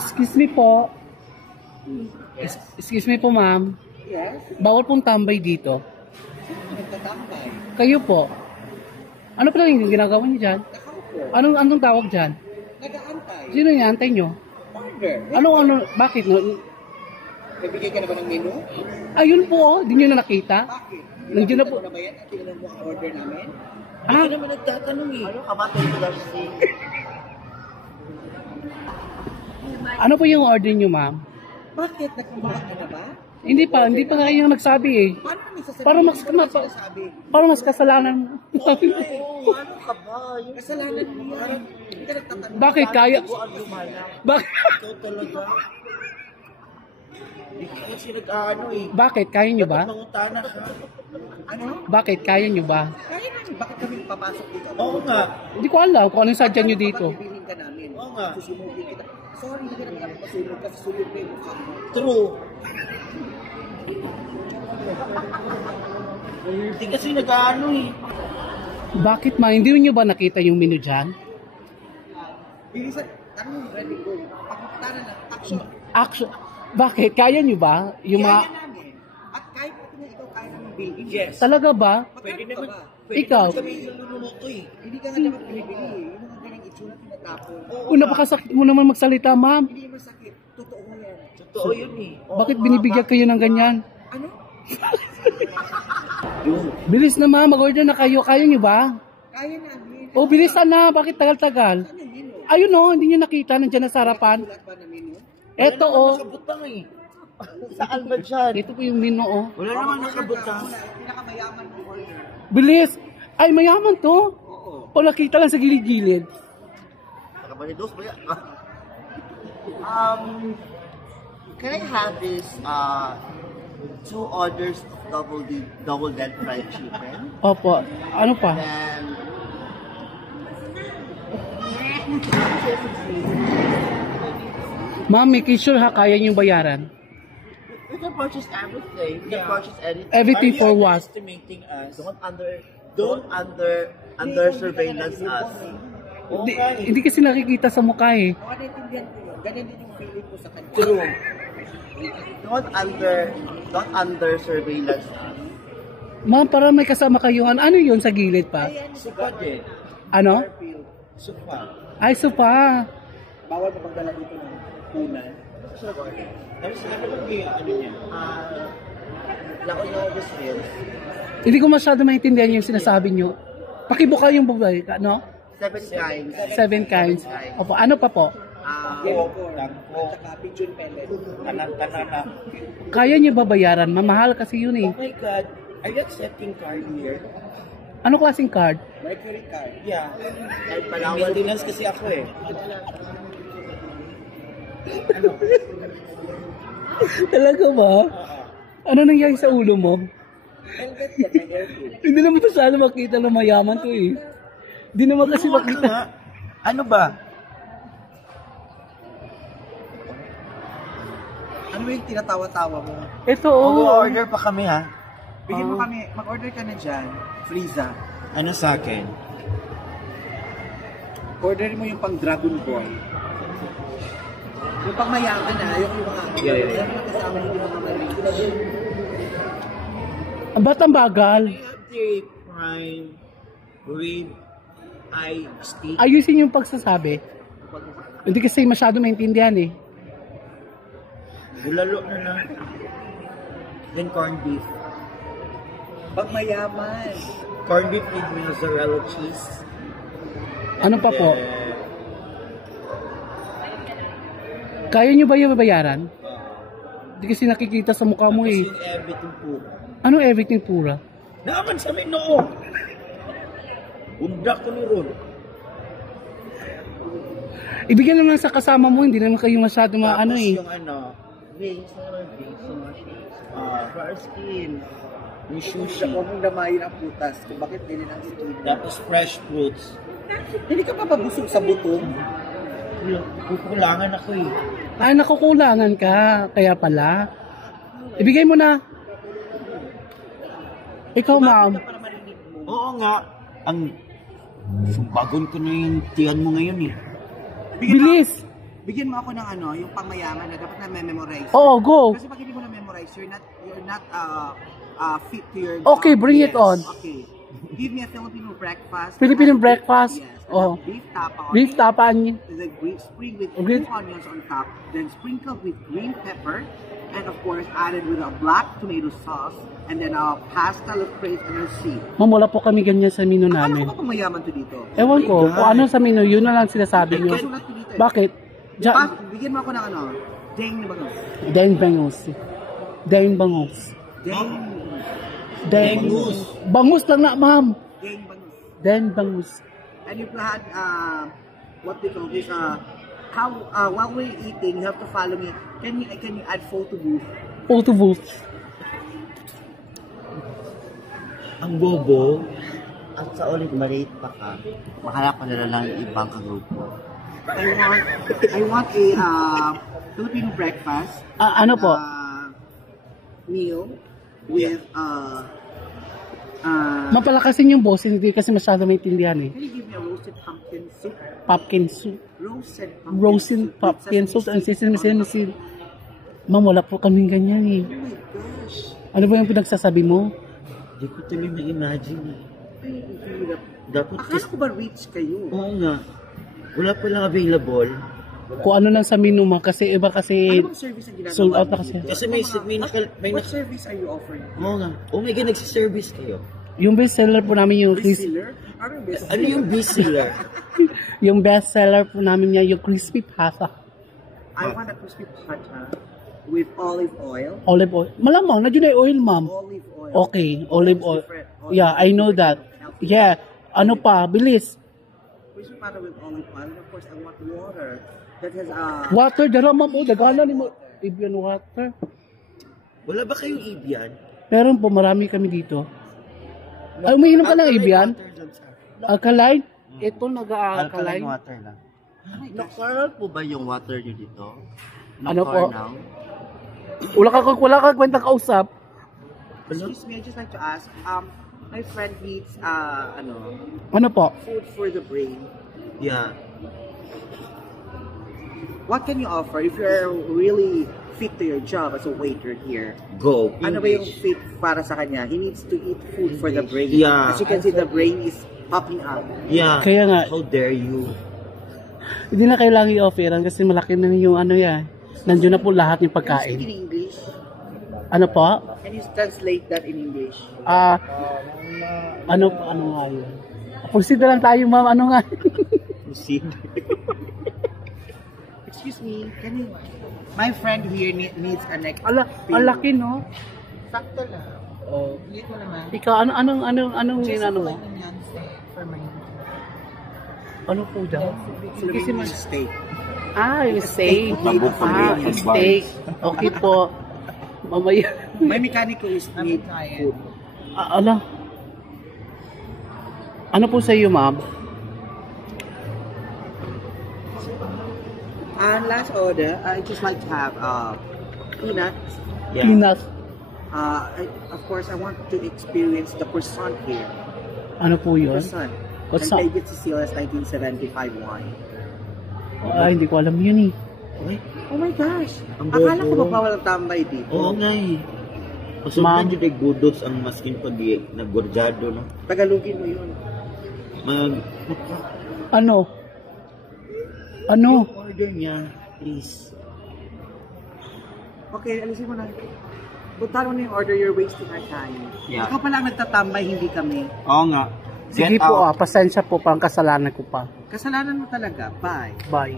Excuse me po. Excuse me po, ma'am. Yes? Bawal pong tambay dito. Nagtatambay. Kayo po. Ano pa lang yung ginagawa niyo dyan? Nakaupo. Anong tawag dyan? Nag-aantay. Sino yung antay nyo? Order. Bakit? No? Nagbigay ka na ba ng menu? Ayun po, oh. Di nyo na nakita? Bakit? Nandiyan na po. Nakita mo na ba yan? Tinanong mo ang order namin? Ah? Hindi naman nagtatanong eh. Ano ka ba? Ano po yung order nyo, ma'am? Bakit? Nagkumaka ka na ba? Hindi pa kayo yung nagsabi eh. Paano namin sasabihin? Para Paano mas kasalanan mo. Oo, ano ka ba? Yung kasalanan mo yan. Hindi ka nagtatanong. Bakit kaya? Bakit? Ikaw talaga. Hindi ka kasi nag-ano eh. Bakit? Kaya nyo ba? Mangutana ka. Ano? Bakit? Kaya nyo ba? Kaya namin. Bakit kami papasok dito? Oo nga. Hindi ko alam kung anong sadya nyo dito. Bibilhin ka namin. Oo nga. Susumugin kita. Sorry, hindi ka namin ako pasulog kasi sulog na yung mukha mo. True. Hindi kasi nag-ano eh. Bakit ma? Hindi nyo ba nakita yung menu dyan? Bilisan. Tanong, ready go. Pakutana na. Action. Action. Bakit? Kaya nyo ba? Yung Kaya mga... namin. At kahit na ikaw kaya namin bilhin. Yes. Talaga ba? Pwede naman. Ikaw? Kami yung luluto eh. Hindi ka nga dapat pinibili eh. Yung mga ganang itsura tinatapon. Kung napakasakit mo naman magsalita, ma'am. Hindi masakit. Totoo yan. Totoo yun eh. Bakit binibigyan kayo ng ganyan? Ano? Bilis na ma'am, mag-order na kayo. Kaya nyo ba? Kaya namin. O, bilisan na. Bakit tagal-tagal? Ano yung menu? Ayun o, hindi nyo nakita. Nandiyan na sa harapan. Sulat ba na menu? Eto o. Nakabutang eh. Saan ba dyan? Ito po yung menu o. Wala naman nakabutang. Pinakamayaman ng order. Bilis. Ay, mayaman to. Oo. O, nakita lang sa gilid-gilid. Nakabalidos ba yan? Can I have this, 2 orders of double dead fried chicken? Opo. Ano pa? Then, Ma'am, make sure ha, kaya nyo bayaran. we can purchase everything. We can purchase anything. Everything for what? Estimating us. Don't under surveillance us. Hindi kasi nakikita sa mukha eh. Ganyan din yung feeling ko sa kanila. True. Don't under surveillance us. Ma'am, para may kasama kayo. Ano yun sa gilid pa? Supa din. Ano? Supa. Ay, sopa. Bawal pa pagdala dito ng unan. Ano sila naman yung ano niya? Lako yung Augustine. Hindi ko masyado maintindihan yung sinasabi nyo. Pakibuka yung bubay, no? 7 kinds. 7 kinds. Opo, ano pa po? Tangko. Pigeon pellet. Tanan-tanan. Kaya nyo ba bayaran? Mamahal kasi yun eh. Oh my God. Are you accepting card here? Ano klaseng card? Mercury card. Yeah. Ay, maintenance kasi ako eh. Talaga ba? Ano nangyari sa ulo mo? Hindi naman masyado makita na mayaman to eh. Hindi naman kasi makita. Ano ba? Ano yung tinatawa-tawa mo? Ito oh. Mag-order pa kami ha. Bigyan mo kami, mag-order ka na dyan. Frieza. Ano sa akin? Order mo yung pang Dragon Ball. Yung pang mayaman na, yung mga yung mga kasama yung mga maliit. Ba't ang bagal? The prime rib eye steak. Ayusin yung pagsasabi. Hindi kasi masyado maintindihan eh. Bulalo na lang. Then corned beef. Pag mayaman. Corned beef with mozzarella cheese. Ano pa po? Kaya nyo ba yung bayaran? Hindi kasi nakikita sa mukha mo eh. Yung everything po. Ano everything pura? Naman sa may noo. Undak ko ni Ron. Ibigyan naman sa kasama mo, hindi naman kayo masyado ano eh. Yung ano, wings, for skin. Yung sushi. Huwag mong damayin ang putas kung bakit nilin ang skin. Tapos fresh fruits. Hindi ka pa babusog sa butong? Kukulangan ako eh. Ay, nakukulangan ka. Kaya pala. Ibigay mo na. Ikaw, ma'am. Oo nga. Ang sumbagon ko na yung tiyan mo ngayon eh. Bilis! bigyan mo ako ng ano, yung pangmayaman na dapat na memorize. Oo, go. Kasi pag hindi mo na memorize, you're not fit to your Okay, bring it on. Okay. Give me a Filipino breakfast. Filipino breakfast. Yes. Oh. Beef tapa. Beef tapaan. The spring with Green- 2 onions on top, then sprinkled with green pepper, and of course added with a black tomato sauce, and then a pasta of crayfish and sea. Ma'am, wala po kami ganyan sa menu Ano namin. ko ba pang mayaman to dito? Ewan ko, kung ano sa menu, yun na lang sinasabi nyo. Kasulat ko dito eh. Bakit? Bigyan mo ako ng ano, deng na bangus. Deng bangus. Deng bangus. Deng. Deng. Bangus lang na, ma'am. Deng bangus. Deng bangus. And you had, what they call this, while we're eating, you have to follow me. Can you add photo booth? Photo booth. Ang bobo, at sa ulit maliit pa ka, mahanap ko na lang yung ibang kagrupo. I want a Filipino breakfast. Ano po? Meal with Mapalakasin yung boss, hindi kasi masyado maintindihan eh. can you give me a roasted pumpkin soup? Pumpkin soup. Roasted Pumpkin soup and sesame seed. Ma'am, wala po kaming ganyan eh. Oh my gosh. Ano ba yung pinagsasabi mo? Di ko tuloy na-imagine eh. Ay, hirap. Dapat Akala ko ba rich kayo? oo nga. Wala pa lang available. Kung ano lang sa menu mo, kasi iba kasi Ano bang service ang ginagawa sold out na niyo kasi. dito? Kasi may What service are you offering? oo nga. Oh my God, nagsiservice kayo. Yung best seller po namin yung Best seller? Ano yung best Ano yung best seller? yung best seller po namin niya yung crispy pasta. I want a crispy pata with olive oil. Olive oil. Malamang, na ay oil, ma'am. Olive oil. Okay, olive oil. Different. Yeah, I know that. Yeah. Ano pa? Bilis. Crispy pata with olive oil. And of course, I want water that has Water, dala ma'am. O, dagala ni mo. Evian water. Wala ba kayong Evian? Meron po, marami kami dito. Ay, umiinom ka ng Evian? Alkaline? Ito, Alkaline nag-alkaline. water lang. Nakaral po ba yung water nyo dito? Ano po? Now? Wala ka kwenta kausap. excuse me, I just like to ask, my friend needs, Ano po? food for the brain. Yeah. What can you offer if you're really fit to your job as a waiter here? Go. Ano ba yung fit para sa kanya? He needs to eat food for the brain. Yeah. As you can see, the brain is popping up. Yeah. Kaya nga. How dare you? Hindi na kailangan i-offeran kasi malaki na yung ano yan. Nandiyon na po lahat yung Can you speak pagkain. in English? Ano po? Can you translate that in English? Ano nga yun? Proceed na lang tayo, ma'am. Ano nga? Proceed. Excuse me, can you... My friend here needs a neck. Ang laki, no? Sakto lang. Oh. Ulit mo naman. Ikaw, anong ginano mo? For my... Ano po daw? Sige, si Filipino steak. yung steak. Yung steak. Okay po. Mamaya. My mechanic is need food. Ano po sa iyo, ma'am? And last order, I just like to have peanuts. Yeah. Peanut. Of course, I want to experience the croissant here. Ano po yun? Croissant. What's And up? David Cecilia's 1975 wine. Hindi ko alam yun eh. Okay. Oh my gosh! Ang Akala ko bobo. ba bawal ang tambay dito? Oo nga eh. Pasok Ma'am. na dyan ay budots ang maskin pag nagorjado, no? Tagalogin mo yun. Ano? Ano? Order niya, please. Okay, alisin mo na. Punta mo na yung order, you're wasting our time. Yeah. Ikaw pa lang nagtatambay, hindi kami. Oo nga. Sige po, pasensya po, pang kasalanan ko pa. Kasalanan mo talaga. Bye. Bye.